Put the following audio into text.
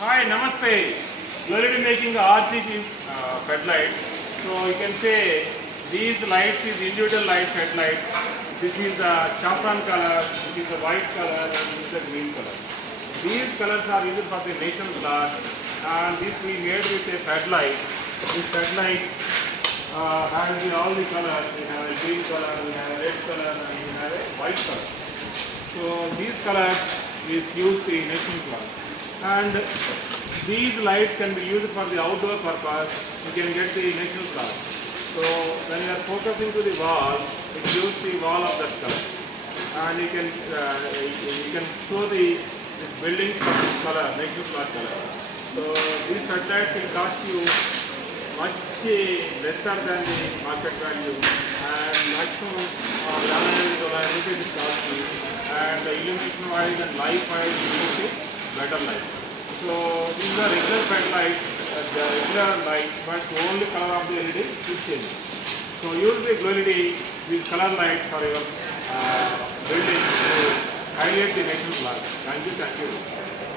Hi, Namaste. We are already making a RGB headlight. So you can say these lights is individual light headlight. This is the saffron color, this is the white color, and this is the green color. These colors are used for the national flag, and this we made with a headlight. This headlight has all the colors. We have a green color, we have a red color, and we have a white color. So these colors is used the national flag. And these lights can be used for the outdoor purpose. You can get the national flag. So when you are focusing to the wall, it gives the wall of that color, and you can show this building color, national flag color. So these headlights will cost you much lesser than the market value, and maximum $11 it cost you, and the illumination wise and light wise you see better light. So these are regular headlight, the regular light, but the only color of the LED is changing. So use the Gloled, these color lights for your building to highlight the national flag. Thank you.